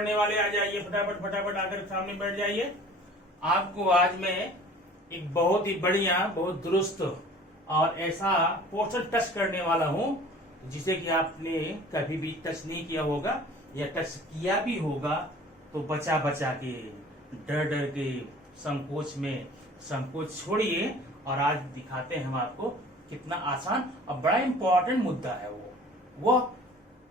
पढ़ने वाले आ जाइए, फटाफट फटाफट आकर सामने बैठ जाइए। आपको आज मैं एक बहुत ही बढ़िया, बहुत दुरुस्त और ऐसा पोर्शन टच करने वाला हूं जिसे कि आपने कभी भी टच नहीं किया होगा, या टच किया भी होगा तो बचा बचा के, डर डर के, संकोच में संकोच छोड़िए और आज दिखाते हैं हम आपको कितना आसान और बड़ा इंपॉर्टेंट मुद्दा है। वो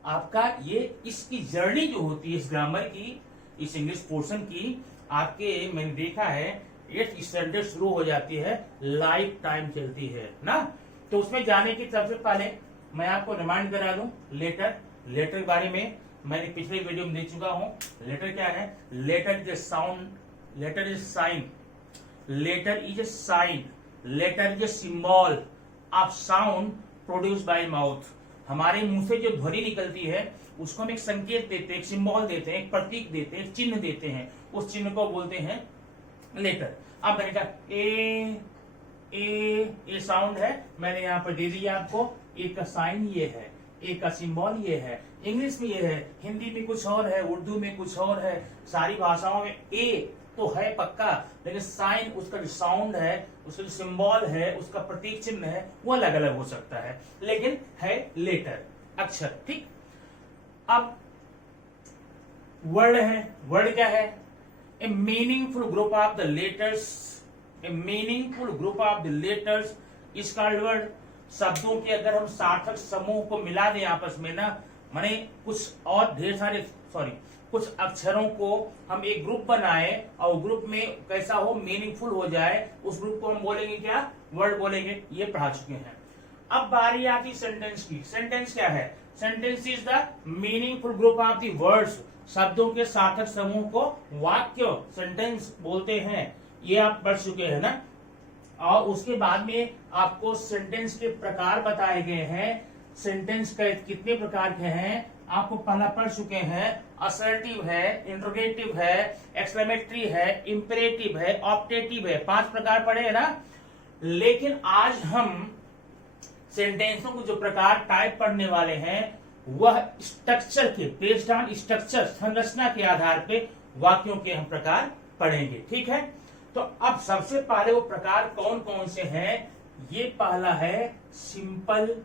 आपका ये इसकी जर्नी जो होती है इस ग्रामर की, इस इंग्लिश पोर्शन की, आपके मैंने देखा है 8th स्टैंडर्ड शुरू हो जाती है, लाइफ टाइम चलती है ना। तो उसमें जाने की सबसे पहले मैं आपको रिमाइंड करा दूं लेटर के बारे में मैंने पिछले वीडियो में दे चुका हूं। लेटर क्या है? Letter is a sound, letter is sign, letter is a sign, letter is a symbol of sound produce by mouth. हमारे मुंह से जो ध्वनि निकलती है उसको हम एक संकेत देते हैं, एक सिंबल देते हैं, एक प्रतीक देते हैं, एक चिन्ह देते हैं, उस चिन्ह को बोलते हैं लेटर। अब मैंने कहा ए साउंड है, मैंने यहाँ पर दे दिया आपको। ए का साइन ये है, ए का सिंबल ये है, इंग्लिश में ये है, हिंदी में कुछ और है, उर्दू में कुछ और है, सारी भाषाओं में ए तो है पक्का, लेकिन साइन उसका जो साउंड है, उसका जो सिंबल है, उसका प्रतीक चिन्ह है, वो अलग अलग हो सकता है, लेकिन है लेटर, अक्षर। ठीक। अब वर्ड है, वर्ड क्या है? ए meaningful group of the letters, A meaningful group of the letters is called word. शब्दों के अगर हम सार्थक समूह को मिला दें आपस में ना, माने कुछ और ढेर सारे कुछ अक्षरों को हम एक ग्रुप बनाए और ग्रुप में कैसा हो, मीनिंगफुल हो जाए, उस ग्रुप को हम बोलेंगे क्या? वर्ड बोलेंगे। ये पढ़ा चुके हैं। अब बारी आती सेंटेंस की। सेंटेंस क्या है? Sentence is the meaningful group of the words. शब्दों के सार्थक समूह को वाक्य, सेंटेंस बोलते हैं। ये आप पढ़ चुके हैं ना। और उसके बाद में आपको सेंटेंस के प्रकार बताए गए हैं। सेंटेंस के कितने प्रकार के हैं आपको पहला पढ़ चुके हैं। असर्टिव है, इंट्रोगेटिव है, एक्सक्लेमेटरी है, इंपेरेटिव है, ऑप्टेटिव है। 5 प्रकार पढ़े हैं ना। लेकिन आज हम सेंटेंसों को जो प्रकार टाइप पढ़ने वाले हैं वह स्ट्रक्चर के, बेस्ड ऑन स्ट्रक्चर, संरचना के आधार पे वाक्यों के हम प्रकार पढ़ेंगे। ठीक है। तो अब सबसे पहले वो प्रकार कौन कौन से हैं? ये पहला है सिंपल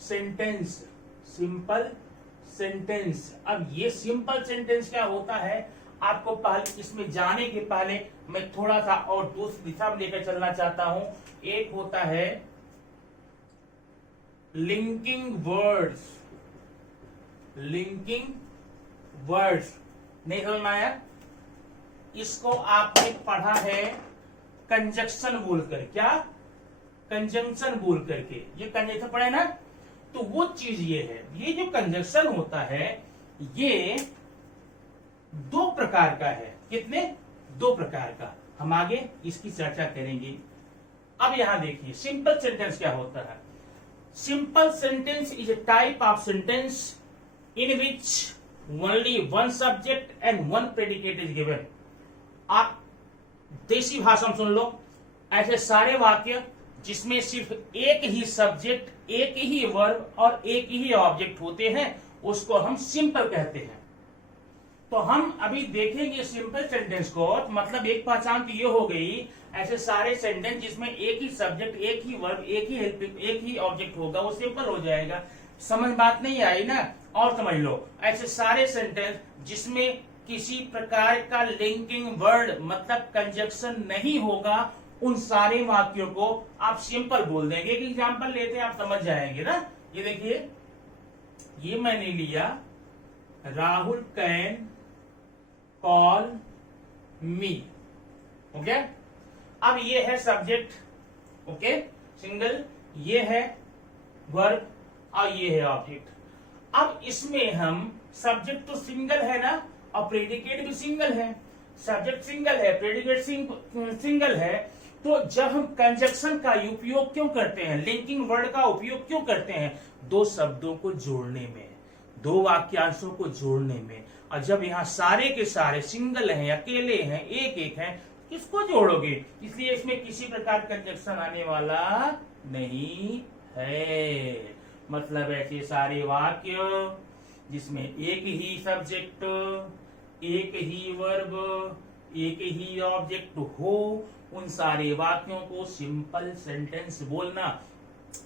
सेंटेंस। Simple sentence. अब ये सिंपल सेंटेंस क्या होता है आपको पहले, इसमें जाने के पहले मैं थोड़ा सा और दूसरी दिशा में लेकर चलना चाहता हूं। एक होता है लिंकिंग वर्ड्स। लिंकिंग वर्ड्स नहीं समझ में आया? इसको आपने पढ़ा है कंजक्शन बोलकर। क्या? कंजंक्शन बोल करके। ये कंजक्शन पढ़े ना। तो वो चीज ये है, ये जो कंजक्शन होता है ये 2 प्रकार का है। कितने? 2 प्रकार का। हम आगे इसकी चर्चा करेंगे। अब यहां देखिए सिंपल सेंटेंस क्या होता है। Simple sentence is a type of sentence in which only 1 subject and 1 predicate is given. आप देसी भाषा में सुन लो, ऐसे सारे वाक्य जिसमें सिर्फ एक ही सब्जेक्ट, एक ही वर्ब और एक ही ऑब्जेक्ट होते हैं उसको हम सिंपल कहते हैं। तो हम अभी देखेंगे सिंपल सेंटेंस को। मतलब एक पहचान तो ये हो गई, ऐसे सारे सेंटेंस जिसमें एक ही सब्जेक्ट, एक ही वर्ब, एक ही ऑब्जेक्ट होगा वो सिंपल हो जाएगा। समझ बात नहीं आई ना? और समझ लो, ऐसे सारे सेंटेंस जिसमें किसी प्रकार का लिंकिंग वर्ड मतलब कंजक्शन नहीं होगा, उन सारे वाक्यों को आप सिंपल बोल देंगे। एक एग्जांपल लेते हैं, आप समझ जाएंगे ना। ये देखिए, ये मैंने लिया Rahul can call me. Okay. अब ये है सब्जेक्ट, ओके, सिंगल, ये है वर्ब और ये है ऑब्जेक्ट। अब इसमें हम, सब्जेक्ट तो सिंगल है ना और प्रेडिकेट भी सिंगल है। सब्जेक्ट सिंगल है, प्रेडिकेट सिंगल है, तो जब हम कंजक्शन का उपयोग क्यों करते हैं, लिंकिंग वर्ड का उपयोग क्यों करते हैं? 2 शब्दों को जोड़ने में, 2 वाक्यांशों को जोड़ने में। और जब यहाँ सारे के सारे सिंगल हैं, अकेले हैं, एक एक हैं, किसको जोड़ोगे? इसलिए इसमें किसी प्रकार कंजक्शन आने वाला नहीं है। मतलब ऐसे सारे वाक्य जिसमें एक ही सब्जेक्ट, एक ही वर्ब, एक ही ऑब्जेक्ट हो, उन सारे वाक्यों को सिंपल सेंटेंस बोलना।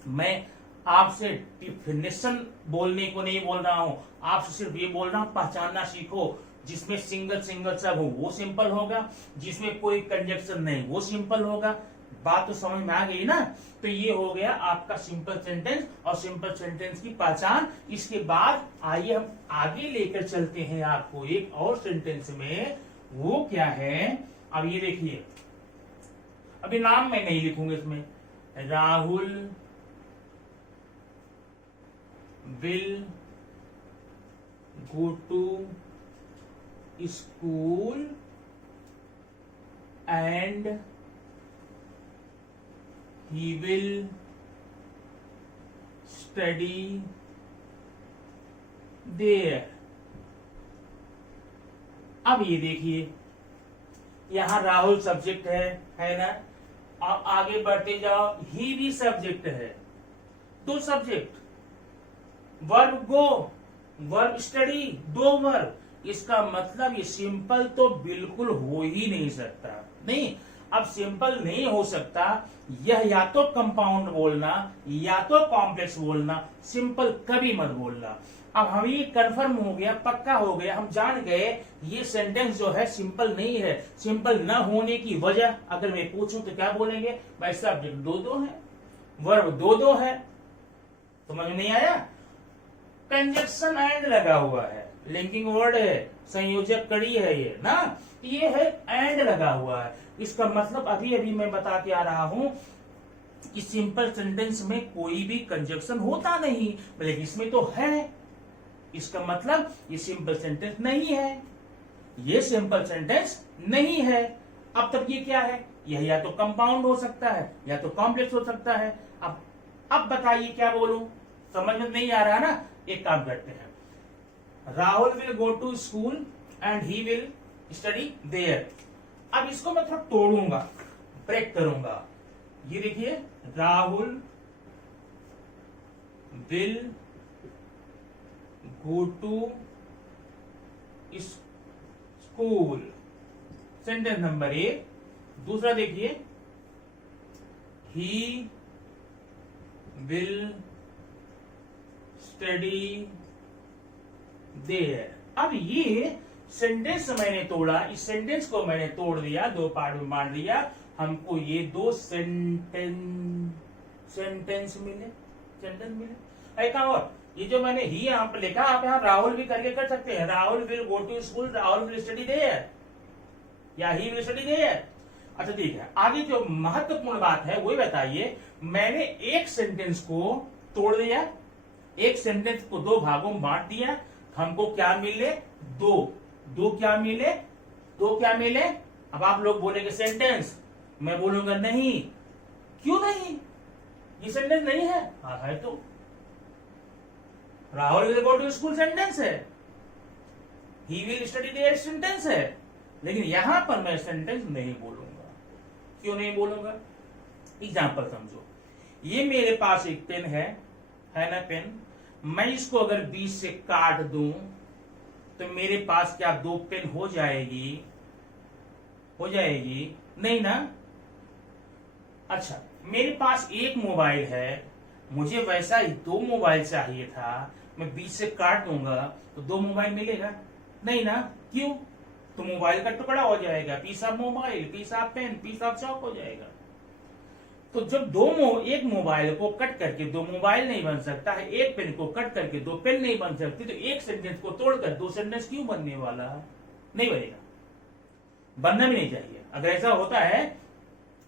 मैं आपसे डिफिनेशन बोलने को नहीं बोल रहा हूं, आपसे सिर्फ ये बोल रहा हूं पहचानना सीखो। जिसमें सिंगल सिंगल सब हो वो सिंपल होगा, जिसमें कोई कंजक्शन नहीं वो सिंपल होगा। बात तो समझ में आ गई ना। तो ये हो गया आपका सिंपल सेंटेंस और सिंपल सेंटेंस की पहचान। इसके बाद आइए हम आगे लेकर चलते हैं आपको एक और सेंटेंस में। वो क्या है, अब ये देखिए, अभी नाम मैं नहीं लिखूंगा इसमें। Rahul will go to school and he will study there। अब ये देखिए, यहां राहुल सब्जेक्ट है ना। अब आगे बढ़ते जाओ, ही भी सब्जेक्ट है, दो सब्जेक्ट, वर्ब गो, वर्ब स्टडी, दो वर्ब। इसका मतलब ये सिंपल तो बिल्कुल हो ही नहीं सकता। नहीं, अब सिंपल नहीं हो सकता, यह या तो कंपाउंड बोलना या तो कॉम्प्लेक्स बोलना, सिंपल कभी मत बोलना। अब हमें ये कंफर्म हो गया, पक्का हो गया, हम जान गए ये सेंटेंस जो है सिंपल नहीं है। सिंपल न होने की वजह अगर मैं पूछूं तो क्या बोलेंगे, भाई सब्जेक्ट दो दो है, वर्ब दो दो है। समझ में नहीं आया? कंजक्शन एंड लगा हुआ है, लिंकिंग वर्ड है, संयोजक कड़ी है ये ना, ये है एंड लगा हुआ है। इसका मतलब अभी अभी मैं बता के आ रहा हूं कि सिंपल सेंटेंस में कोई भी कंजक्शन होता नहीं, लेकिन इसमें तो है। इसका मतलब ये सिंपल सेंटेंस नहीं है, ये सिंपल सेंटेंस नहीं है। अब तक ये क्या है, यह या तो कंपाउंड हो सकता है या तो कॉम्प्लेक्स हो सकता है। अब बताइए क्या बोलूं, समझ में नहीं आ रहा ना। एक काम करते हैं, Rahul will go to school and he will study there. अब इसको मैं थोड़ा तोड़ूंगा, ब्रेक करूंगा। ये देखिए, Rahul will go to school, sentence number 1। दूसरा देखिए, ही विल स्टडी देयर। अब ये सेंटेंस मैंने तोड़ा, इस सेंटेंस को मैंने तोड़ दिया, दो पार्ट में बांट दिया, हमको ये दो सेंटेंस मिले। एक और, ये जो मैंने ही यहाँ पर लिखा, आप यहाँ राहुल भी करके कर सकते हैं। Rahul will go to school, Rahul will study there, या ही विल स्टडी देयर। अच्छा ठीक है, आगे जो महत्वपूर्ण बात है वो बताइए। मैंने एक सेंटेंस को तोड़ दिया, एक सेंटेंस को दो भागों में बांट दिया, हमको क्या मिले, दो क्या मिले। अब आप लोग बोलेंगे सेंटेंस, मैं बोलूंगा नहीं। क्यों नहीं, ये सेंटेंस नहीं है। हाँ है तो, Rahul will go to school sentence है, he will study there sentence है, लेकिन यहां पर मैं सेंटेंस नहीं बोलूंगा। क्यों नहीं बोलूंगा, एग्जाम्पल समझो। ये मेरे पास एक पेन है ना पेन, मैं इसको अगर बीच से काट दूं तो मेरे पास क्या दो पेन हो जाएगी? नहीं ना। अच्छा, मेरे पास एक मोबाइल है, मुझे वैसा ही दो मोबाइल चाहिए था, मैं बीच से काट दूंगा तो दो मोबाइल मिलेगा? नहीं ना। क्यों? तो मोबाइल का टुकड़ा हो जाएगा, piece of mobile, piece of pen, piece of chalk हो जाएगा। तो जब एक मोबाइल को कट करके दो मोबाइल नहीं बन सकता है, एक पेन को कट करके दो पेन नहीं बन सकती, तो एक सेंटेंस को तोड़कर दो सेंटेंस क्यों बनने वाला? नहीं बनेगा, बनना भी नहीं चाहिए। अगर ऐसा होता है,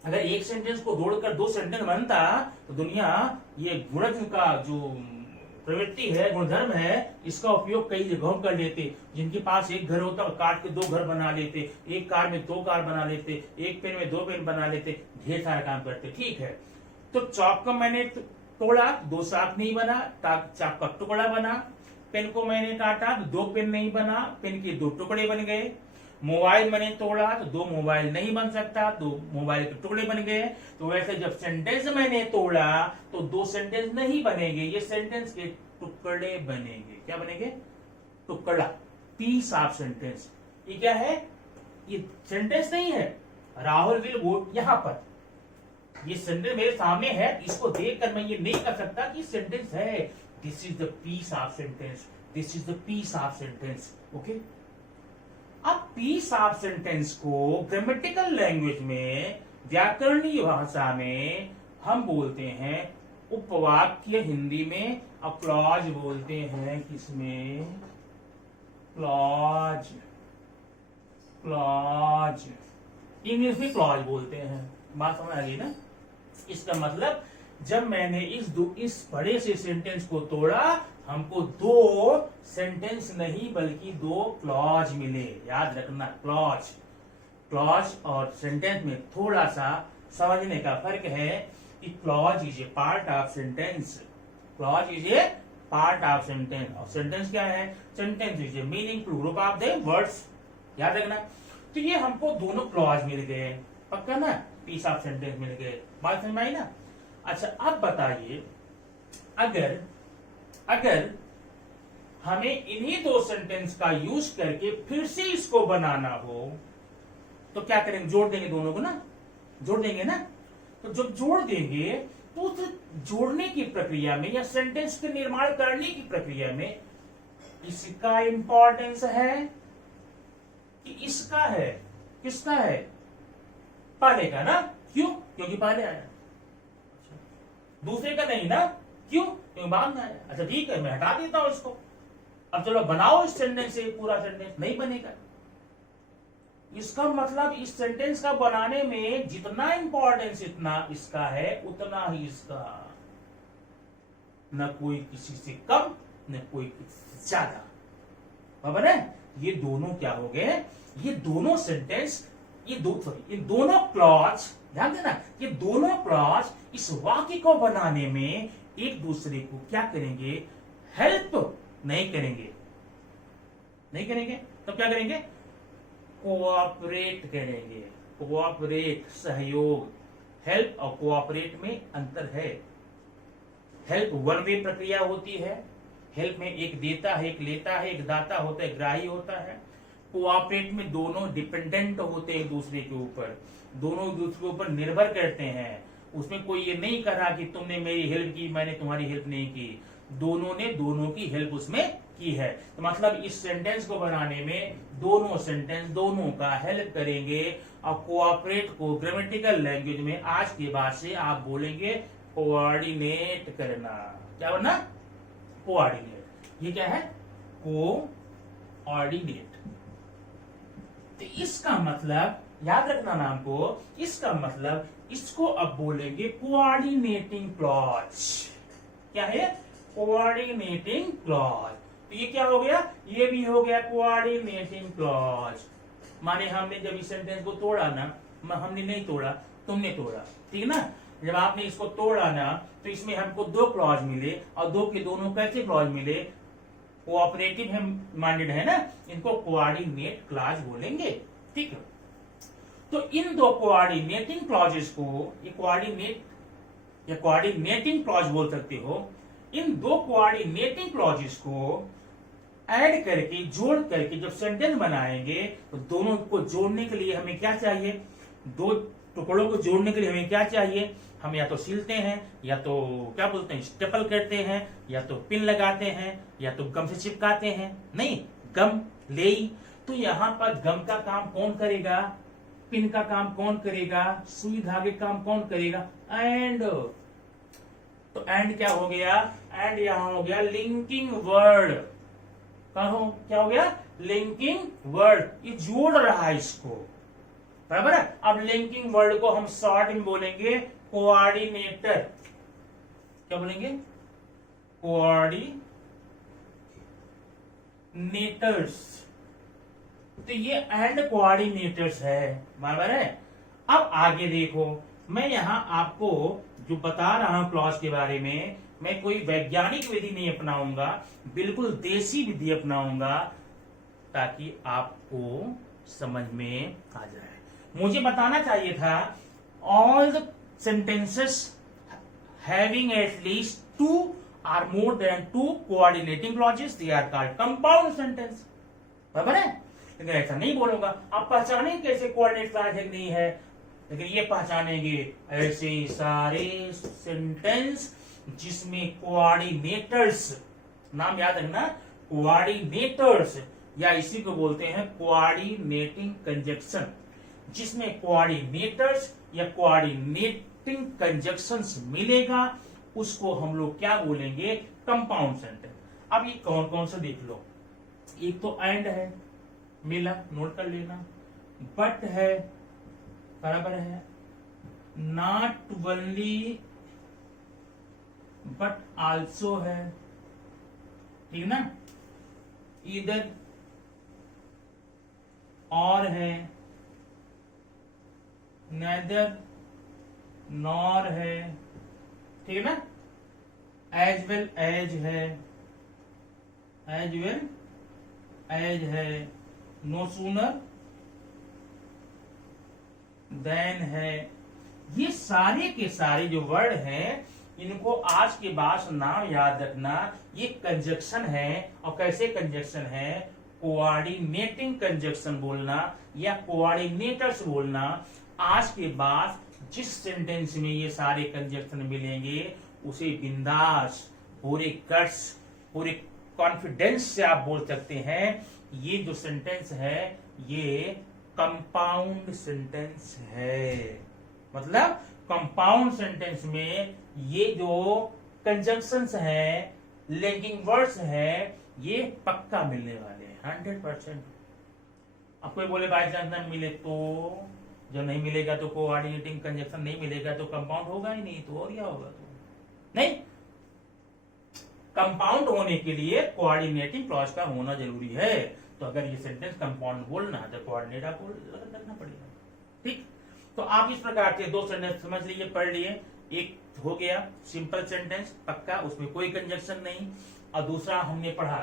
अगर एक सेंटेंस को जोड़कर दो सेंटेंस बनता तो दुनिया ये गुणज का जो प्रवृत्ति है, गुणधर्म है, इसका उपयोग कई जगहों कर लेते। जिनके पास एक घर होता काट के दो घर बना लेते, एक कार में दो कार बना लेते, एक पेन में दो पेन बना लेते, ढेर सारा काम करते। ठीक है, तो चौक को मैंने तोड़ा, दो साथ नहीं बना, चाक का टुकड़ा बना। पेन को मैंने काटा तो दो पेन नहीं बना, पेन के दो टुकड़े बन गए। मोबाइल मैंने तोड़ा तो दो मोबाइल नहीं बन सकता, दो मोबाइल के टुकड़े बन गए। तो वैसे जब सेंटेंस मैंने तोड़ा तो दो सेंटेंस नहीं बनेंगे, ये सेंटेंस के टुकड़े बनेंगे। क्या बनेंगे? टुकड़ा, पीस ऑफ सेंटेंस। ये क्या है? ये सेंटेंस नहीं है। राहुल विल गो, यहां पर ये सेंटेंस मेरे सामने है, इसको देखकर मैं ये नहीं कर सकता कि सेंटेंस है। This is the piece of sentence, this is the piece of sentence. Okay, अब पीस ऑफ सेंटेंस को ग्रामेटिकल लैंग्वेज में, व्याकरणीय भाषा में हम बोलते हैं उपवाक्य, हिंदी में, और क्लॉज बोलते हैं किसमें? क्लॉज, क्लॉज, इंग्लिश में क्लॉज बोलते हैं। बात समझ आ गई ना? इसका मतलब जब मैंने इस बड़े से सेंटेंस को तोड़ा, हमको दो सेंटेंस नहीं बल्कि दो क्लॉज मिले। याद रखना, क्लॉज, क्लॉज और सेंटेंस में थोड़ा सा समझने का फर्क है कि clause is a part of sentence, clause is a part of sentence, और सेंटेंस क्या है? Sentence is a meaningful group of the words. याद रखना। तो ये हमको दोनों क्लॉज मिल गए, पक्का ना? पीस ऑफ सेंटेंस मिल गए। बात समझ में आई ना? अच्छा, अब बताइए, अगर हमें इन्हीं दो सेंटेंस का यूज करके फिर से इसको बनाना हो तो क्या करेंगे? जोड़ देंगे दोनों को ना, जोड़ देंगे ना। तो जब जोड़ देंगे तो उस जोड़ने की प्रक्रिया में या सेंटेंस के निर्माण करने की प्रक्रिया में इसका इंपॉर्टेंस है कि इसका है? किसका है? पहले का ना। क्यों? क्योंकि पहले आया। दूसरे का नहीं ना। क्यों? क्योंकि बाद में आया। अच्छा ठीक है, मैं हटा देता हूं इसको। अब चलो बनाओ इस सेंटेंस से पूरा सेंटेंस। नहीं बनेगा। इसका मतलब इस सेंटेंस का बनाने में जितना इंपॉर्टेंस इतना इसका है, उतना ही इसका। न कोई किसी से कम, न कोई किसी से ज्यादा। बराबर है? ये दोनों क्या हो गए? ये दोनों सेंटेंस, ये दोनों क्लॉज, ध्यान देना, ये दोनों क्लॉज इस वाक्य को बनाने में एक दूसरे को क्या करेंगे? हेल्प नहीं करेंगे। नहीं करेंगे तो क्या करेंगे? कोऑपरेट करेंगे। कोऑपरेट, सहयोग। हेल्प और कोऑपरेट में अंतर है। हेल्प वन वे प्रक्रिया होती है। हेल्प में एक देता है, एक लेता है, एक दाता होता है, ग्राही होता है। कोऑपरेट में दोनों डिपेंडेंट होते हैं दूसरे के ऊपर, दोनों दूसरे के ऊपर निर्भर करते हैं। उसमें कोई ये नहीं कहा कि तुमने मेरी हेल्प की, मैंने तुम्हारी हेल्प नहीं की। दोनों ने दोनों की हेल्प उसमें की है। तो मतलब इस सेंटेंस को बनाने में दोनों सेंटेंस दोनों का हेल्प करेंगे। और कोऑपरेट को ग्रामेटिकल लैंग्वेज में आज के बाद से आप बोलेंगे कोऑर्डिनेट करना। क्या बनना? कोऑर्डिनेट। ये क्या है? कोऑर्डिनेट। तो इसका मतलब याद रखना नाम को, इसका मतलब इसको अब बोलेंगे कोऑर्डिनेटिंग क्लॉज। क्या है? Coordinating clause. तो ये क्या हो गया? ये भी हो गया कोऑर्डिनेटिंग क्लॉज। माने हमने जब इस सेंटेंस को तोड़ा ना, हमने नहीं तोड़ा, तुमने तोड़ा, ठीक है ना? जब आपने इसको तोड़ा ना तो इसमें हमको दो क्लॉज मिले, और दो के दोनों कैसे क्लॉज मिले? कोऑपरेटिव है, माइंडेड है ना, इनको कोऑर्डिनेट क्लॉज बोलेंगे। ठीक है? तो इन दो कोऑर्डिनेटिंग क्लॉजेस को, ये कोऑर्डिनेट या कोऑर्डिनेटिंग क्लॉज बोल सकते हो। इन दो कोऑर्डिनेटिंग क्लॉजेस को ऐड करके, जोड़ करके जब सेंटेंस बनाएंगे तो दोनों को जोड़ने के लिए हमें क्या चाहिए? दो टुकड़ों को जोड़ने के लिए हमें क्या चाहिए? हम या तो सिलते हैं, या तो क्या बोलते हैं, स्टेपल करते हैं, या तो पिन लगाते हैं, या तो गम से चिपकाते हैं। नहीं, गम ले। तो यहां पर गम का काम कौन करेगा? पिन का काम कौन करेगा? सुई धागे काम कौन करेगा? एंड। तो एंड क्या हो गया? एंड यहां हो गया लिंकिंग वर्ड। कहो क्या हो गया? Linking word. ये जोड़ रहा है इसको, बराबर है? अब लिंकिंग वर्ड को हम शॉर्ट में बोलेंगे कोऑर्डिनेटर। क्या बोलेंगे? कोऑर्डिनेटर्स। तो ये एंड कोऑर्डिनेटर्स है, बराबर है? अब आगे देखो, मैं यहां आपको जो बता रहा हूं क्लॉज के बारे में, मैं कोई वैज्ञानिक विधि नहीं अपनाऊंगा, बिल्कुल देसी विधि अपनाऊंगा ताकि आपको समझ में आ जाए। मुझे बताना चाहिए था all the sentences having at least two or more than 2 coordinating clauses, they are called compound sentence. बराबर है? लेकिन ऐसा नहीं बोलूंगा। आप पहचाने कैसे कोऑर्डिनेट क्लॉज है नहीं है, लेकिन ये पहचानेंगे ऐसे सारे सेंटेंस जिसमें कोऑर्डिनेटर्स, नाम याद रखना, कोऑर्डिनेटर्स, या इसी को बोलते हैं कोऑर्डिनेटिंग कंजक्शन, जिसमें कोऑर्डिनेटर्स या कोऑर्डिनेटिंग कंजक्शंस मिलेगा उसको हम लोग क्या बोलेंगे, कंपाउंड सेंटेंस। अब ये कौन कौन से देख लो, एक तो एंड है, मिला, नोट कर लेना, बट है, बराबर है, नॉट ओनली बट आल्सो है, ठीक ना, इधर और है, नेदर नॉर है, ठीक है ना, एज वेल एज है, एज वेल एज है, नो सूनर देन है। ये सारे के सारे जो वर्ड हैं इनको आज के बाद नाम याद रखना, ये कंजक्शन है। और कैसे कंजक्शन है, कोऑर्डिनेटिंग कंजक्शन बोलना या कोऑर्डिनेटर्स बोलना। आज के बाद जिस सेंटेंस में ये सारे कंजक्शन मिलेंगे उसे बिंदास, पूरे कट्स, पूरे कॉन्फिडेंस से आप बोल सकते हैं ये जो सेंटेंस है ये कंपाउंड सेंटेंस है। मतलब कंपाउंड सेंटेंस में ये जो कंजंक्शंस हैं, लिंकिंग वर्ड्स हैं, ये पक्का मिलने वाले हैं 100%। अब कोई बोले बाई चांस ना मिले तो, जब नहीं मिलेगा तो कोऑर्डिनेटिंग कंजंक्शन नहीं मिलेगा तो कंपाउंड होगा ही नहीं, तो और क्या होगा, तो नहीं। कंपाउंड होने के लिए कोऑर्डिनेटिंग क्लॉज का होना जरूरी है। तो अगर ये सेंटेंस कंपाउंड बोलना है तो कोऑर्डिनेट आपको रखना पड़ेगा, ठीक। तो आप इस प्रकार से दो सेंटेंस समझ लीजिए, पढ़ लिए। एक हो गया सिंपल सेंटेंस पक्का, उसमें कोई कंजक्शन नहीं, और दूसरा हमने पढ़ा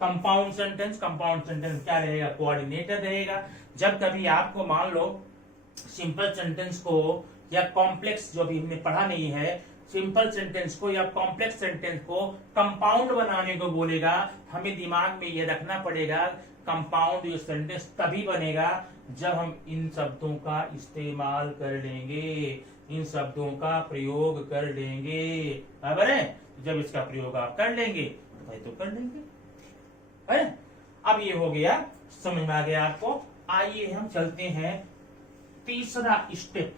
कंपाउंड सेंटेंस। कंपाउंड सेंटेंस क्या रहेगा, कोऑर्डिनेटर रहेगा। जब कभी आपको मान लो सिंपल सेंटेंस को या कॉम्प्लेक्स, जो भी हमने पढ़ा नहीं है, सिंपल सेंटेंस को या कॉम्प्लेक्स सेंटेंस को कंपाउंड बनाने को बोलेगा, हमें दिमाग में ये रखना पड़ेगा कंपाउंड ये सेंटेंस तभी बनेगा जब हम इन शब्दों का इस्तेमाल कर लेंगे, इन शब्दों का प्रयोग कर लेंगे, बराबर है। जब इसका प्रयोग आप कर लेंगे तो कर लेंगे, है। अब ये हो गया, समझ में आ गया आपको। आइए हम चलते हैं तीसरा स्टेप,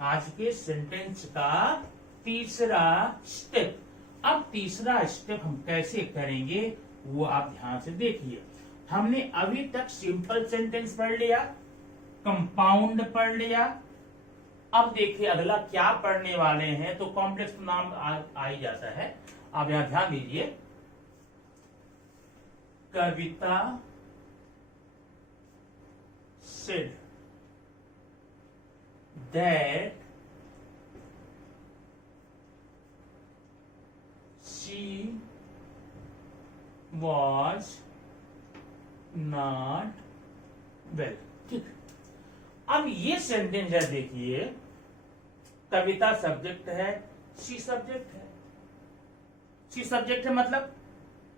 आज के सेंटेंस का तीसरा स्टेप। अब तीसरा स्टेप हम कैसे करेंगे वो आप ध्यान से देखिए। हमने अभी तक सिंपल सेंटेंस पढ़ लिया, कंपाउंड पढ़ लिया। अब देखिए अगला क्या पढ़ने वाले हैं, तो कॉम्प्लेक्स नाम आ ही जाता है। आप यहां ध्यान दीजिए, Kavita said that she was not well, ठीक। अब ये सेंटेंस है, देखिए कविता सब्जेक्ट है, शी सब्जेक्ट है। शी सब्जेक्ट है मतलब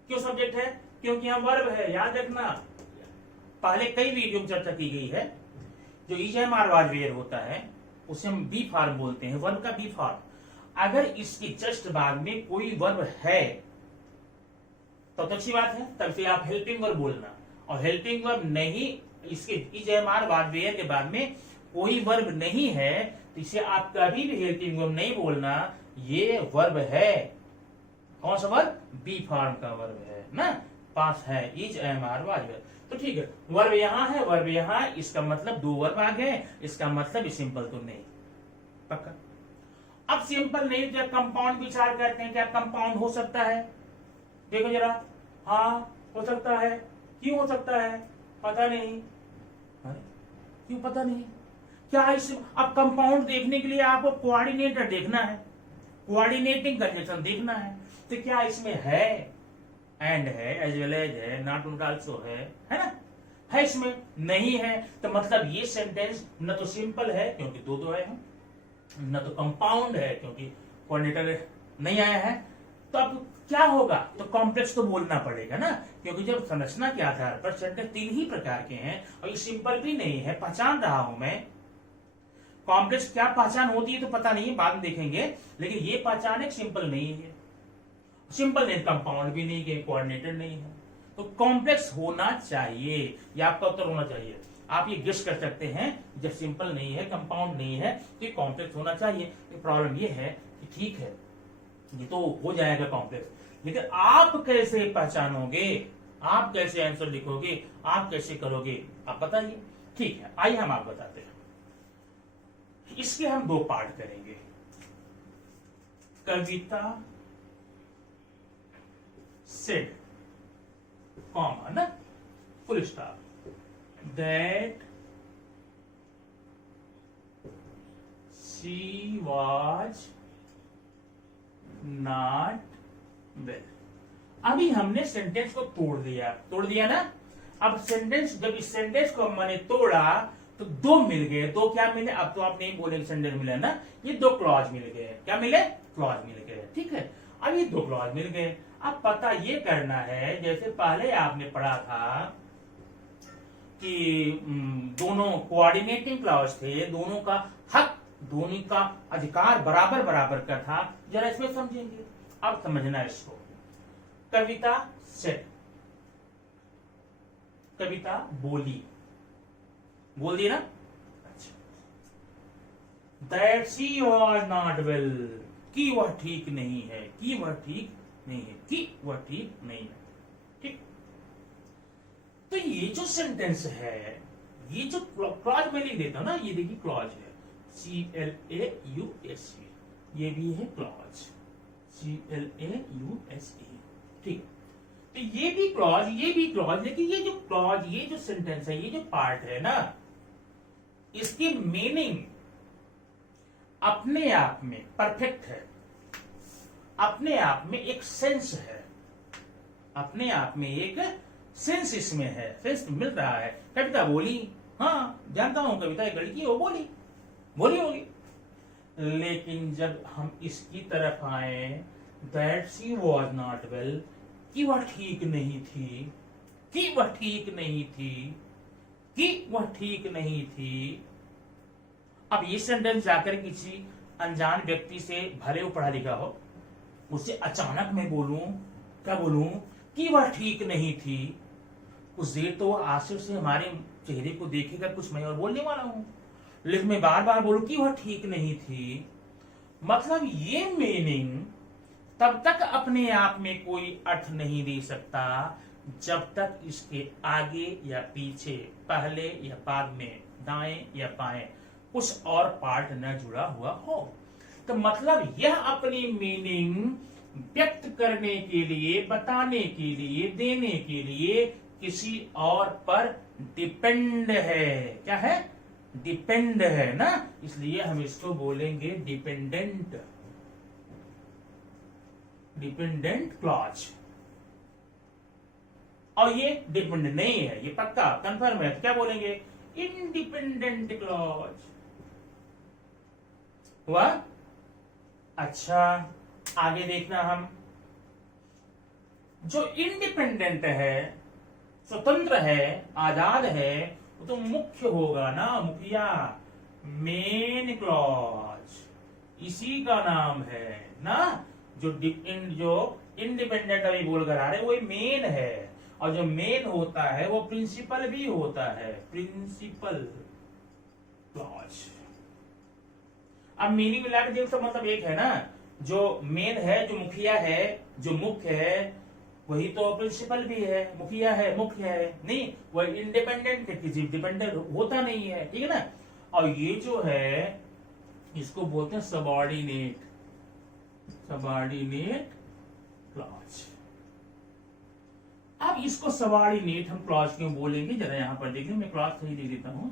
क्यों सब्जेक्ट है, क्योंकि यहाँ वर्ब है, याद रखना। पहले कई वीडियो में चर्चा की गई है, जो ईजेमार वाजवेयर होता है उसे हम बी फॉर्म बोलते हैं, वर्ब का बी फॉर्म। अगर इसके जस्ट बाद में कोई वर्ब है तो अच्छी बात है, तब से आप हेल्पिंग वर्ब बोलना। और हेल्पिंग वर्ब नहीं, इसके इजेमार वाजवेयर के बाद में कोई वर्ब नहीं है तो इसे आप कभी भी हेल्पिंग वर्ब नहीं बोलना, ये वर्ब है। कौन सा वर्ब, बी फॉर्म का वर्ब है ना, पास है, इज एम आर वाजवेयर। तो ठीक है, वर्ब यहाँ है, वर्ब यहाँ, इसका मतलब दो वर्ब आ गए, इसका मतलब सिंपल तो नहीं, पक्का। अब सिंपल नहीं तो कंपाउंड विचार करते हैं, क्या कंपाउंड हो सकता है, देखो जरा, हाँ हो सकता है। क्यों हो सकता है, पता नहीं। क्यों पता नहीं, क्या इस, अब कंपाउंड देखने के लिए आपको कोऑर्डिनेटर देखना है, कोऑर्डिनेटिंग कंजक्शन देखना है। तो क्या इसमें है, एंड है, एज वेल एज है, नॉट एंड आल्सो है ना, है इसमें नहीं है, तो मतलब ये सेंटेंस न तो सिंपल है क्योंकि दो है, न तो कंपाउंड है क्योंकि कोऑर्डिनेटर नहीं आया है, तो अब क्या होगा, तो कॉम्प्लेक्स तो बोलना पड़ेगा ना, क्योंकि जब संरचना के आधार पर सेंटेंस 3 ही प्रकार के हैं और ये सिंपल भी नहीं है, पहचान रहा हूं मैं। कॉम्प्लेक्स क्या पहचान होती है तो पता नहीं है, बाद में देखेंगे, लेकिन ये पहचान एक सिंपल नहीं है। सिंपल नहीं, कंपाउंड भी नहीं है, कोऑर्डिनेटेड नहीं है, तो कॉम्प्लेक्स होना चाहिए, ये आपका उत्तर होना चाहिए। आप ये गेस कर सकते हैं, जब सिंपल नहीं है, कंपाउंड नहीं है, तो ये कॉम्प्लेक्स होना चाहिए। तो प्रॉब्लम ये है कि ठीक है, ये तो हो जाएगा कॉम्प्लेक्स, लेकिन आप कैसे पहचानोगे, आप कैसे आंसर लिखोगे, आप कैसे करोगे, आप बताइए। ठीक है, आइए हम आप बताते हैं। इसके हम 2 पार्ट करेंगे। कविता सेड, कॉमा ना, full stop, that she was not well. अभी हमने सेंटेंस को तोड़ दिया ना। अब सेंटेंस, जब इस सेंटेंस को मैंने तोड़ा तो 2 मिल गए। 2 क्या मिले, अब तो आप नहीं बोलेंगे सेंटेंस मिला ना, ये 2 क्लॉज मिल गए। क्या मिले, क्लॉज मिल गए, ठीक है। अब ये 2 क्लॉज मिल गए। अब पता ये करना है, जैसे पहले आपने पढ़ा था कि दोनों कोऑर्डिनेटिंग क्लॉज थे, दोनों का हक, दोनों का अधिकार बराबर बराबर का था। जरा इसमें समझेंगे, अब समझना इसको। कविता सेड, कविता बोली, बोल दिया ना। अच्छा, that she was not well, कि वह ठीक नहीं है, कि वह ठीक नहीं है, कि वह ठीक नहीं है, ठीक। तो ये जो सेंटेंस है, ये जो क्लॉज में लिख देता हूं ना, ये देखिए क्लॉज है, CLAUSE, ये भी है क्लॉज, CLAUSE, ठीक। तो ये भी क्लॉज, ये भी क्लॉज, लेकिन ये जो क्लॉज, ये जो सेंटेंस है, ये जो पार्ट है ना, इसकी मीनिंग अपने आप में परफेक्ट है, अपने आप में एक सेंस है, अपने आप में एक सेंस इसमें है, सेंस मिल रहा है। कविता बोली, हाँ जानता हूं, कविता एक लड़की हो, बोली होगी। लेकिन जब हम इसकी तरफ आए, that she was not well, कि वह ठीक नहीं थी, कि वह ठीक नहीं थी, कि वह ठीक नहीं थी। अब ये सेंटेंस जाकर किसी अनजान व्यक्ति से, भले वो पढ़ा लिखा हो, उससे अचानक मैं बोलूं, क्या बोलूं, कि वह ठीक नहीं थी, कुछ देर तो वह आंसू से हमारे चेहरे को देखेगा, कुछ मैं और बोलने वाला हूं। लेकिन मैं बार बार बोलूं कि वह ठीक नहीं थी, मतलब ये मीनिंग तब तक अपने आप में कोई अर्थ नहीं दे सकता जब तक इसके आगे या पीछे, पहले या बाद में, दाएं या बाएं कुछ और पार्ट न जुड़ा हुआ हो। तो मतलब यह अपनी मीनिंग व्यक्त करने के लिए, बताने के लिए, देने के लिए किसी और पर डिपेंड है। क्या है, डिपेंड है ना, इसलिए हम इसको बोलेंगे डिपेंडेंट, डिपेंडेंट क्लॉज। और ये डिपेंडेंट नहीं है, ये पक्का कंफर्म है, तो क्या बोलेंगे, इंडिपेंडेंट क्लॉज हुआ। अच्छा, आगे देखना हम, जो इंडिपेंडेंट है, स्वतंत्र है, आजाद है, वो तो मुख्य होगा ना, मुखिया, मेन क्लॉज, इसी का नाम है ना। जो इंडिपेंडेंट अभी बोलकर आ रहे, वो मेन है, और जो मेन होता है वो प्रिंसिपल भी होता है, प्रिंसिपल क्लॉज। अब मीनिंग मिला के देखो, मतलब एक है ना, जो मेन है, जो मुखिया है, जो मुख्य है, वही तो प्रिंसिपल भी है, मुखिया है, मुख्य है, नहीं वह इंडिपेंडेंट है, किसी डिपेंडेंट होता नहीं है, ठीक है ना। और ये जो है, इसको बोलते हैं सबऑर्डिनेट, सबऑर्डिनेट क्लॉज। अब इसको सबऑर्डिनेट हम क्लॉज क्यों बोलेंगे, जरा यहां पर देखिए, मैं क्लॉज सही दे देता हूं,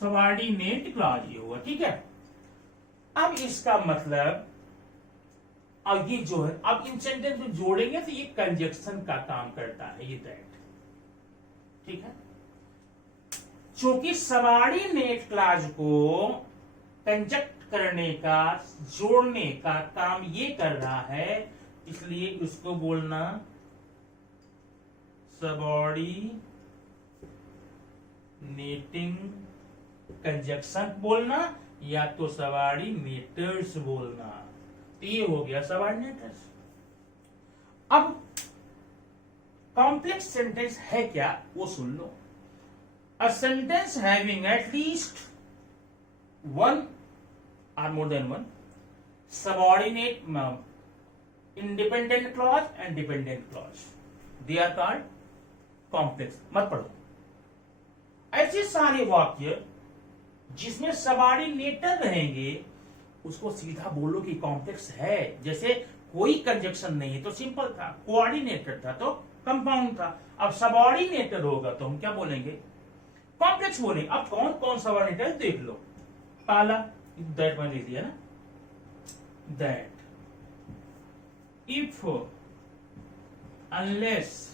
सबऑर्डिनेट क्लॉज ये हुआ, ठीक है। अब इसका मतलब, अब ये जो है, अब इन सेंटेंस में जोड़ेंगे तो ये कंजक्शन का काम करता है, ये दैट, ठीक है। चूंकि सबऑर्डिनेट क्लॉज को कंजक्ट करने का, जोड़ने का काम ये कर रहा है, इसलिए उसको बोलना सबऑर्डिनेटिंग कंजक्शन बोलना, या तो सबऑर्डिनेटर्स बोलना। तो ये हो गया सबऑर्डिनेटर्स। अब कॉम्प्लेक्स सेंटेंस है क्या वो सुन लो। A sentence having at least one or more than one subordinate independent clause and dependent clause, they are called complex। मत पढ़ो ऐसे सारे वाक्य जिसमें सबऑर्डिनेटर रहेंगे उसको सीधा बोलो कि कॉम्प्लेक्स है। जैसे कोई कंजक्शन नहीं है तो सिंपल था, कोऑर्डिनेटर था तो कंपाउंड था। अब सबऑर्डिनेटर होगा तो हम क्या बोलेंगे, कॉम्प्लेक्स बोलेंगे। अब कौन कौन सबऑर्डिनेटर देख लो। पहला दैट मैंने लिख दिया ना, that if unless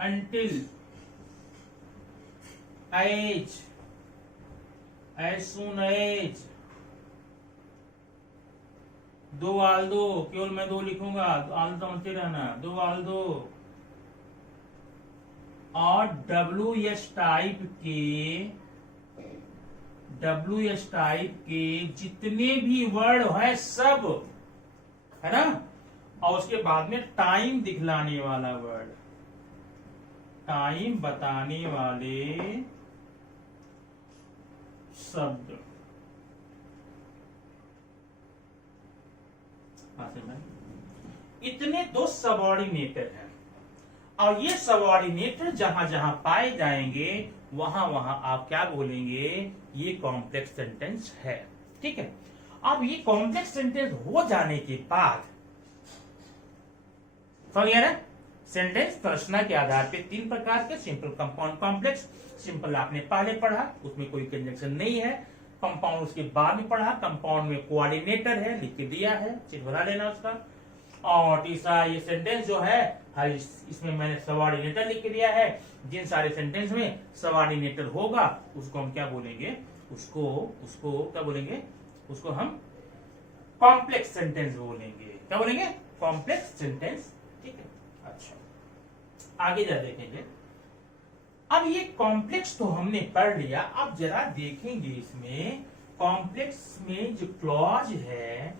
until as soon as, दो आल दो, केवल मैं दो लिखूंगा, आल समझते रहना, दो आल दो, और WS टाइप के जितने भी वर्ड है सब, है ना, और उसके बाद में टाइम दिखलाने वाला वर्ड, टाइम बताने वाले शब्द, इतने दो सबऑर्डिनेटर हैं। और ये सबऑर्डिनेटर जहां जहां पाए जाएंगे वहां वहां आप क्या बोलेंगे, ये कॉम्प्लेक्स सेंटेंस है। ठीक है। अब ये कॉम्प्लेक्स सेंटेंस हो जाने के बाद समझ गया ना, सेंटेंस संरचना के आधार पे तीन प्रकार के, सिंपल, कंपाउंड, कॉम्प्लेक्स। सिंपल आपने पहले पढ़ा, उसमें कोई कंजक्शन नहीं है। कंपाउंड उसके बाद में पढ़ा, कंपाउंड में कोऑर्डिनेटर है, लिख के दिया है, चिन्ह बना लेना उसका। और तीसरा ये सेंटेंस जो है, इसमें मैंने सबऑर्डिनेटर लिख के दिया है। जिन सारे सेंटेंस में सबऑर्डिनेटर होगा उसको हम क्या बोलेंगे, उसको क्या बोलेंगे, उसको हम कॉम्प्लेक्स सेंटेंस बोलेंगे। क्या बोलेंगे, कॉम्प्लेक्स सेंटेंस। ठीक है। अच्छा, आगे जा देखेंगे। अब ये कॉम्प्लेक्स तो हमने पढ़ लिया, अब जरा देखेंगे इसमें कॉम्प्लेक्स में जो क्लॉज है,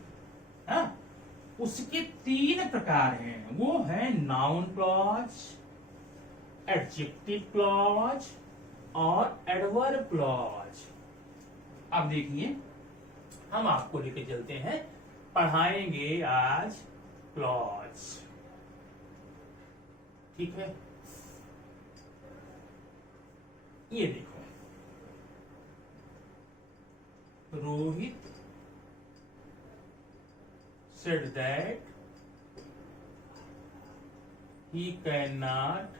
उसके तीन प्रकार हैं। वो है नाउन क्लॉज, एडजेक्टिव क्लॉज और एडवर्ब क्लॉज। अब देखिए, हम आपको लेके चलते हैं, पढ़ाएंगे आज क्लॉज। ठीक है। ये देखो, Rohit said that he cannot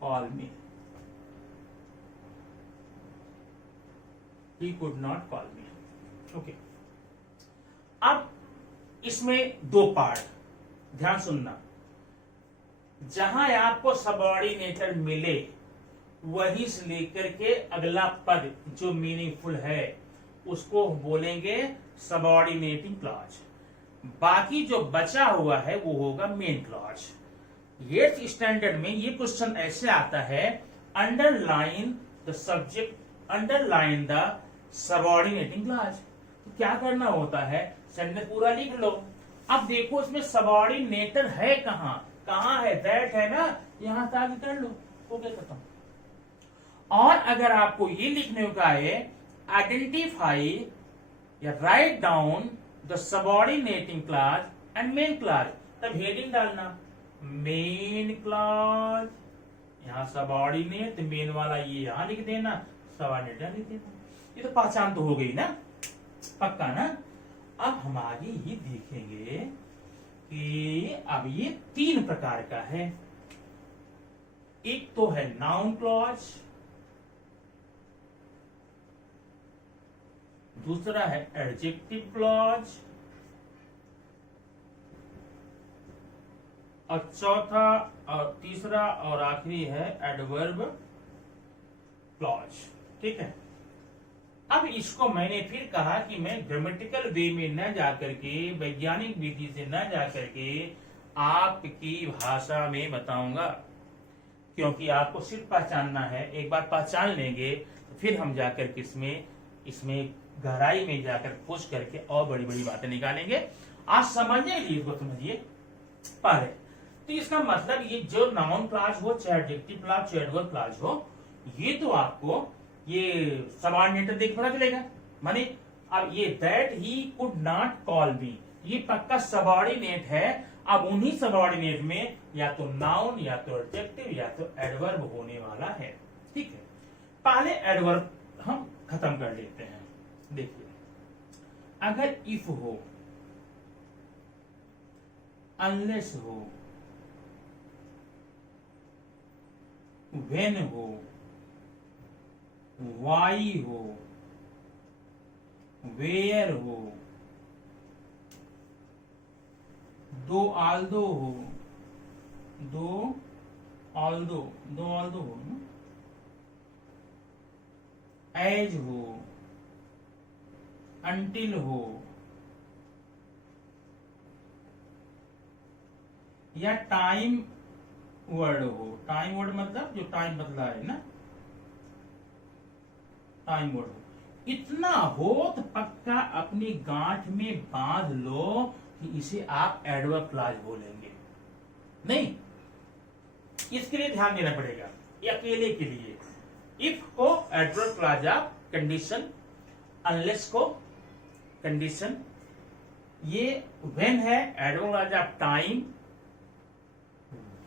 call me. He could not call me. Okay. अब इसमें दो पार्ट, ध्यान सुनना। जहां आपको सबऑर्डिनेटर मिले वहीं से लेकर के अगला पद जो मीनिंगफुल है उसको बोलेंगे सबऑर्डिनेटिंग क्लॉज। बाकी जो बचा हुआ है वो होगा मेन क्लॉज। 8th स्टैंडर्ड में ये क्वेश्चन ऐसे आता है, underline the subject, underline the subordinating clause. तो क्या करना होता है, सेंटेंस पूरा लिख लो। अब देखो इसमें सबऑर्डिनेटर है कहां, कहां है, दैट है ना, यहां से आगे कर लो, हो गया खत्म। और अगर आपको ये लिखने का है, आइडेंटिफाई या write down the subordinating clause and main clause, तब हेडिंग डालना मेन क्लॉज, यहां सबऑर्डिनेट, मेन वाला ये यहां लिख देना, सबऑर्डिनेट लिख देना। ये तो पहचान तो हो गई ना, पक्का ना। अब हम आगे ये देखेंगे कि अब ये तीन प्रकार का है। एक तो है नाउन क्लॉज, दूसरा है एडजेक्टिव क्लॉज, और चौथा और तीसरा और आखिरी है एडवर्ब क्लॉज। ठीक है। अब इसको मैंने फिर कहा कि मैं ग्रामेटिकल वे में न जाकर के, वैज्ञानिक विधि से न जाकर के आपकी भाषा में बताऊंगा, क्योंकि आपको सिर्फ पहचानना है। एक बार पहचान लेंगे तो फिर हम जाकर के इसमें गहराई में जाकर खोज करके और बड़ी बड़ी बातें निकालेंगे। आज समझने के लिए इसको समझिए। पहले तो इसका मतलब ये जो नाउन क्लास हो, चाहे एडजेक्टिव क्लास, चाहे एडवर्ब क्लास हो, ये तो आपको ये सबऑर्डिनेटर देख पता चलेगा। माने अब ये that he could not call मी, ये पक्का सबऑर्डिनेट है। अब उन्हीं सबऑर्डिनेट में या तो नाउन या तो एडजेक्टिव या तो एडवर्ब होने वाला है। ठीक है, पहले एडवर्ब हम खत्म कर लेते हैं। देखिए, अगर इफ हो, अनलेस हो, व्हेन हो, वाई हो, वेयर हो, दो आल्दो हो, दो आल्दो हो ना, एज हो, अंटिल हो, या टाइम वर्ड हो। टाइम वर्ड मतलब जो टाइम बदला है ना, टाइम वर्ड हो। इतना हो तो पक्का अपनी गांठ में बांध लो कि इसे आप एडवर्ब क्लॉज बोलेंगे। नहीं, इसके लिए ध्यान देना पड़ेगा, ये अकेले के लिए। इफ को एडवर्ब क्लॉज आप कंडीशन, अनलेस को कंडीशन, ये व्हेन है एडवर्ब क्लॉज आप टाइम,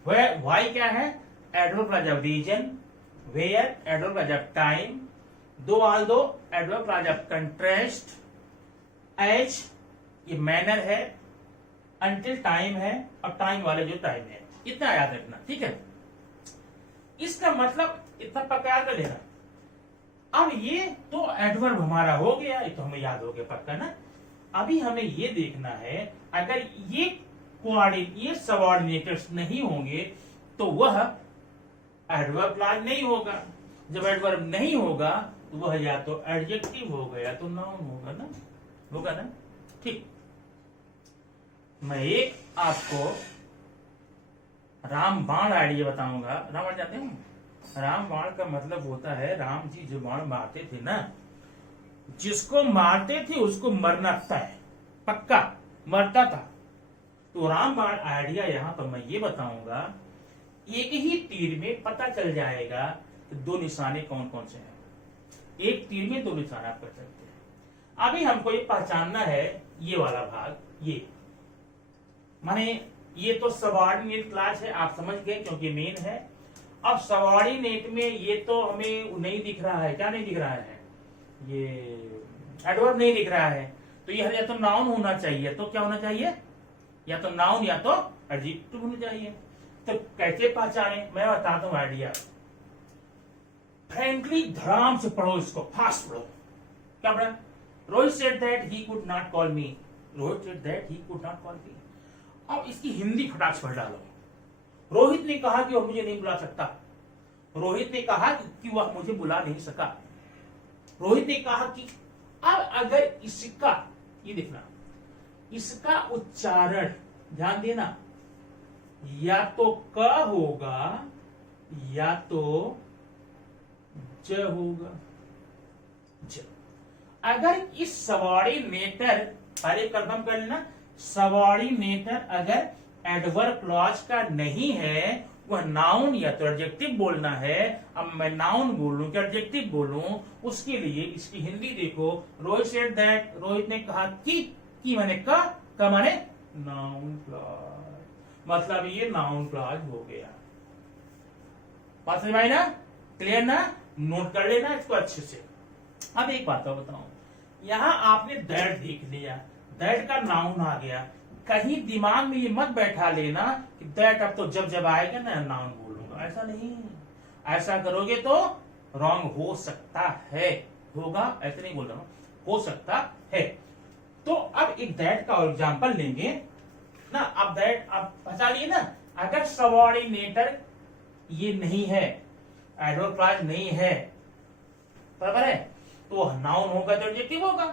वाई क्या है adverb clause of reason, where adverb clause of time, though although adverb clause of contrast, as ये मैनर है, अंटिल टाइम है, और टाइम वाले जो टाइम है। इतना याद रखना, ठीक है। इसका मतलब इतना पक्का याद कर लेना। अब ये तो एडवर्ब हमारा हो गया, ये तो हमें याद हो गया पक्का ना। अभी हमें ये देखना है, अगर ये सबऑर्डिनेटर्स नहीं होंगे तो वह एडवर्ब क्लॉज नहीं होगा। जब एडवर्ब नहीं होगा तो वह या तो एडजेक्टिव होगा या तो नाउन होगा ना। ठीक, मैं एक आपको रामबाण आइडिया बताऊंगा। रामबाण जानते हो? रामबाण का मतलब होता है, राम जी जो बाण मारते थे ना, जिसको मारते थे उसको मरना तय, पक्का मरता था। तो रामबाण आइडिया यहाँ पर मैं ये बताऊंगा, एक ही तीर में पता चल जाएगा कि दो निशाने कौन कौन से हैं। एक तीर में दो निशाने आप कर सकते हैं। अभी हमको ये पहचानना है, ये वाला भाग, ये माने ये तो सबऑर्डिनेट क्लास है, आप समझ गए क्योंकि मेन है। अब सबऑर्डिनेट में ये तो हमें नहीं दिख रहा है, क्या नहीं दिख रहा है, ये एडवर्ब नहीं दिख रहा है। तो ये या तो नाउन होना चाहिए, तो क्या होना चाहिए, या तो नाउन या तो एडजेक्टिव होना चाहिए। तो कैसे पहचाने, मैं बताता हूं आइडिया। फ्रेंकली धड़ाम से पढ़ो इसको, फास्ट पढ़ो। क्या पढ़ा? Rohit said that he could not call me, Rohit said that he could not call मी। अब इसकी हिंदी फटाक से पढ़ डालो। रोहित ने कहा कि वह मुझे नहीं बुला सकता। रोहित ने कहा कि वह मुझे बुला नहीं सका। रोहित ने कहा कि अब अगर इसका, ये देखना, इसका उच्चारण ध्यान देना, या तो क होगा या तो ज होगा। ज अगर इस सबऑर्डिनेटर, पहले कंफर्म कर लेना, सबऑर्डिनेटर अगर एडवर्ब क्लॉज का नहीं है, वह नाउन या तो एडजेक्टिव बोलना है। अब मैं नाउन बोलूं कि एडजेक्टिव बोलूं, उसके लिए इसकी हिंदी देखो। रोहित सेड दैट, रोहित ने कहा कि मैंने का माने नाउन क्लॉज, मतलब ये नाउन क्लॉज हो गया। बात समझ में आई ना, क्लियर ना, नोट कर लेना इसको अच्छे से। अब एक बात और बताऊं, यहां आपने दैट देख लिया, दैट का नाउन आ गया। कहीं दिमाग में ये मत बैठा लेना कि दैट अब तो जब आएगा ना नाउन बोलूंगा, ऐसा नहीं। ऐसा करोगे तो रॉन्ग हो सकता है, होगा ऐसे नहीं बोल रहा हूं, हो सकता है। तो अब एक दैट का एग्जांपल लेंगे ना। अब दैट आप पहचान लिए ना, अगर सबऑर्डिनेटर ये नहीं है, एडवर्ब क्लॉज नहीं है, बराबर है, तो नाउन होगा तो एडजेक्टिव होगा।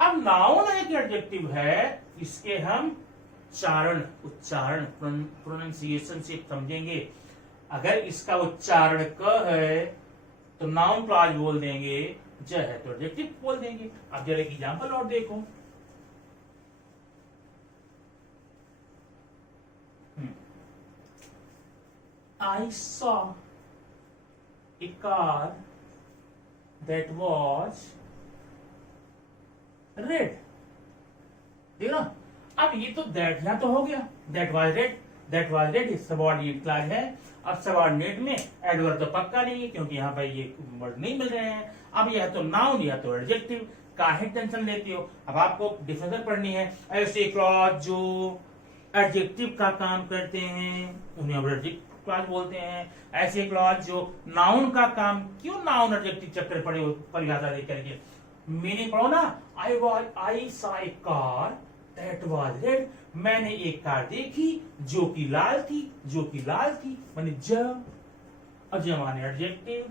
अब नाउन एक एडजेक्टिव है, इसके हम उच्चारण प्रोनाउंसिएशन से समझेंगे। अगर इसका उच्चारण क है तो नाउन क्लॉज बोल देंगे, ज है तो एडजेक्टिव बोल देंगे। अब जरा एक एग्जांपल और देखो। I saw a car that was red। ठीक ना। अब ये तो दैट यहां तो हो गया, that was red subordinate clause है। अब सबऑर्डिनेट में एडवर्ब तो पक्का नहीं है क्योंकि यहाँ पर ये वर्ड नहीं मिल रहे हैं। अब यह तो नाउन या तो एडजेक्टिव, काहे टेंशन लेती हो। अब आपको डिफरेंस पढ़नी है। ऐसे क्लॉज जो एडजेक्टिव का काम करते हैं उन्हें एडजेक्टिव क्लॉज बोलते हैं। ऐसे क्लॉज जो नाउन का काम, क्यों नाउन एडजेक्टिव चक्कर पड़े हो परिभाषा देख करके। मीनिंग पढ़ो ना, I saw a car that was red. मैंने एक कार देखी जो कि लाल थी, माने ज। अब ज माने एडजेक्टिव,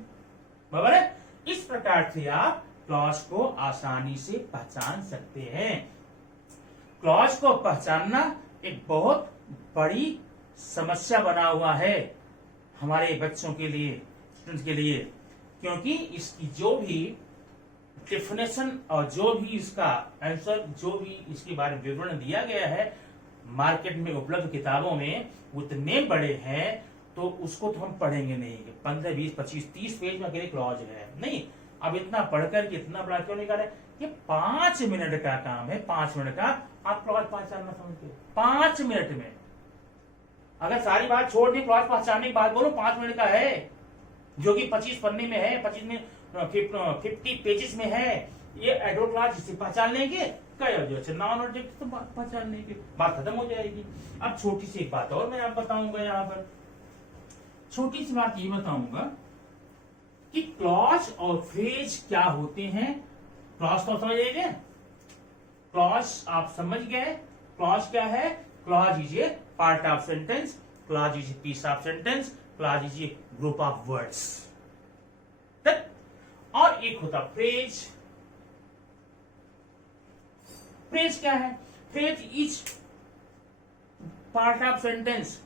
बराबर है। इस प्रकार से आप क्लॉज को आसानी से पहचान सकते हैं। क्लॉज को पहचानना एक बहुत बड़ी समस्या बना हुआ है हमारे बच्चों के लिए, स्टूडेंट्स के लिए, क्योंकि इसकी जो भी डेफिनेशन और जो भी इसका आंसर, जो भी इसके बारे में विवरण दिया गया है मार्केट में उपलब्ध किताबों में, उतने बड़े हैं तो उसको तो हम पढ़ेंगे नहीं। 15, 20, 25, 30 पेज में अकेले क्लॉज है नहीं। अब इतना पढ़कर के इतना बड़ा क्यों निकाले। ये 5 मिनट का काम है, 5 मिनट का आप क्लॉज पहचानना समझते हो। 5 मिनट में अगर सारी बात छोड़ दी, क्लॉज पहचानने की बात बोलो, 5 मिनट का है, जो कि 25 पन्ने में है, 25 में 50 पेजेस में है। ये एडवर्ब क्लॉज जिसे पहचान लेंगे, नाउन ऑब्जेक्ट तो पहचान लेंगे, बात खत्म हो जाएगी। अब छोटी सी एक बात और मैं आप बताऊंगा, यहाँ पर छोटी सी बात ये बताऊंगा कि क्लॉज और फ्रेज क्या होते हैं। क्लॉज तो समझ लीजिए, क्लॉज आप समझ गए। क्लॉज क्या है? Clause is a part of sentence, clause is a piece of sentence, clause is a group of words. और एक होता फ्रेज। फ्रेज क्या है? Phrase is part of sentence,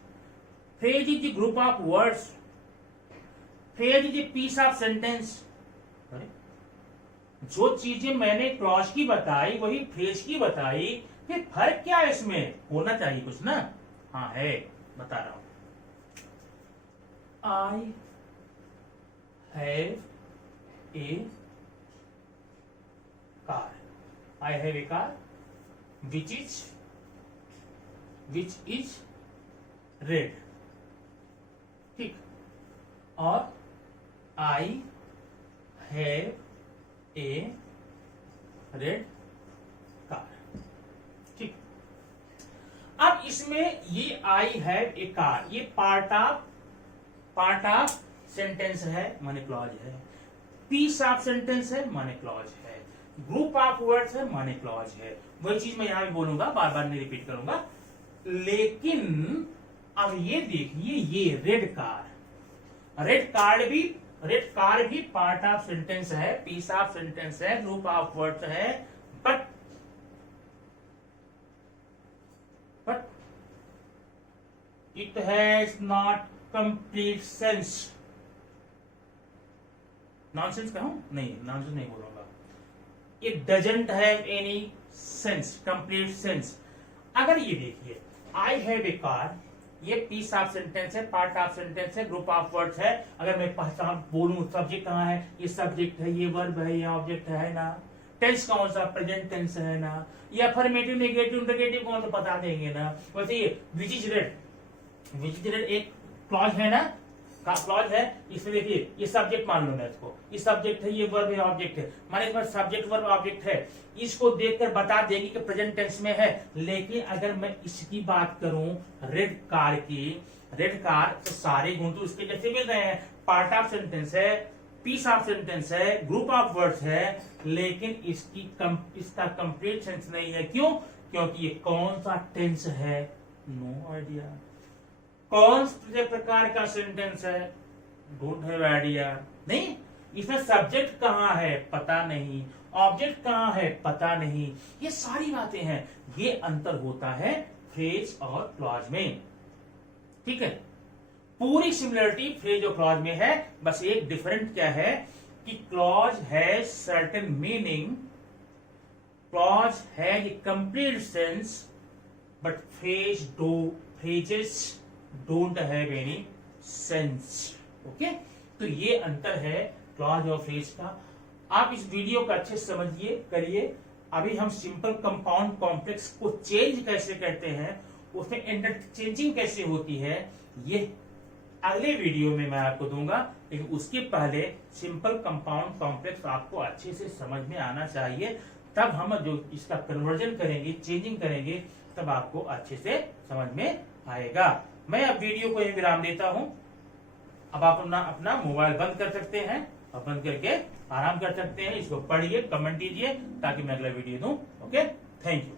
phrase is a group of words, phrase is a piece of sentence. जो चीजें मैंने clause की बताई वही फ्रेज की बताई, फिर फर्क क्या है इसमें? होना चाहिए कुछ ना। हाँ है, बता रहा हूं। I have a car, I have a car which is red. ठीक। और I have a red car. ठीक। अब इसमें ये आई हैव ए कार, ये पार्ट ऑफ सेंटेंस है, माने क्लॉज है। पीस ऑफ सेंटेंस है, माने क्लॉज है। ग्रुप ऑफ वर्ड्स है, माने क्लॉज है। वही चीज मैं यहां भी बोलूंगा, बार बार नहीं रिपीट करूंगा। लेकिन अब ये देखिए, ये रेड कार भी पार्ट ऑफ सेंटेंस है, पीस ऑफ सेंटेंस है, ग्रुप ऑफ वर्ड्स है, but it has not complete sense. Nonsense कहूं? नहीं, नॉनसेंस नहीं बोलूंगा। It doesn't have any sense, complete sense. अगर ये देखिए, आई हैव ए कार, ये पीस ऑफ सेंटेंस है, पार्ट ऑफ सेंटेंस है, ग्रुप ऑफ वर्ड्स है। अगर मैं पहचान बोलूं सब्जेक्ट कहाँ है, ये सब्जेक्ट है, ये वर्ब है, ये ऑब्जेक्ट है ना। टेंस कौन सा? प्रेजेंट टेंस है ना। ये अफर्मेटिव, नेगेटिव, इंटरोगेटिव कौन सा बता देंगे ना। वैसे ये विच इज रेड एक क्लॉज है ना, क्लॉज है। इसमें देखिए, ये सब्जेक्ट मान लो मैं इसको, ये सब्जेक्ट है, ये वर्ब है, ऑब्जेक्ट है, माने इसमें सब्जेक्ट वर्ब ऑब्जेक्ट है। इसको देखकर बता देगी कि प्रेजेंट टेंस में है। लेकिन अगर मैं इसकी बात करूं रेड कार की, रेड कार, तो सारे गुण तो इसके जैसे मिल रहे हैं। पार्ट ऑफ सेंटेंस है, पीस ऑफ सेंटेंस है, ग्रुप ऑफ वर्ड्स है, लेकिन इसका कंप्लीट सेंस नहीं है। क्यों? क्योंकि ये कौन सा टेंस है? No idea. कौन से प्रकार का सेंटेंस है? Don't have idea. नहीं, इसमें सब्जेक्ट कहाँ है पता नहीं, ऑब्जेक्ट कहाँ है पता नहीं, ये सारी बातें हैं। ये अंतर होता है फ्रेज और क्लॉज में। ठीक है, पूरी सिमिलरिटी फ्रेज और क्लॉज में है, बस एक डिफरेंट क्या है कि clause has certain meaning, clause has a complete sense, but phrases don't have any sense. Okay, तो ये अंतर है क्लॉज और फ्रेज का। आप इस वीडियो को अच्छे से समझिए, करिए। अभी हम सिंपल कंपाउंड कॉम्प्लेक्स को चेंज कैसे करते हैं, उसमें इंटरचेंजिंग कैसे होती है, ये अगले वीडियो में मैं आपको दूंगा। लेकिन उसके पहले सिंपल कंपाउंड कॉम्प्लेक्स आपको अच्छे से समझ में आना चाहिए, तब हम जो इसका कन्वर्जन करेंगे, चेंजिंग करेंगे, तब आपको अच्छे से समझ में आएगा। मैं अब वीडियो को यही विराम देता हूं। अब आप अपना मोबाइल बंद कर सकते हैं और बंद करके आराम कर सकते हैं। इसको पढ़िए, कमेंट कीजिए, ताकि मैं अगला वीडियो दूं। Okay, thank you.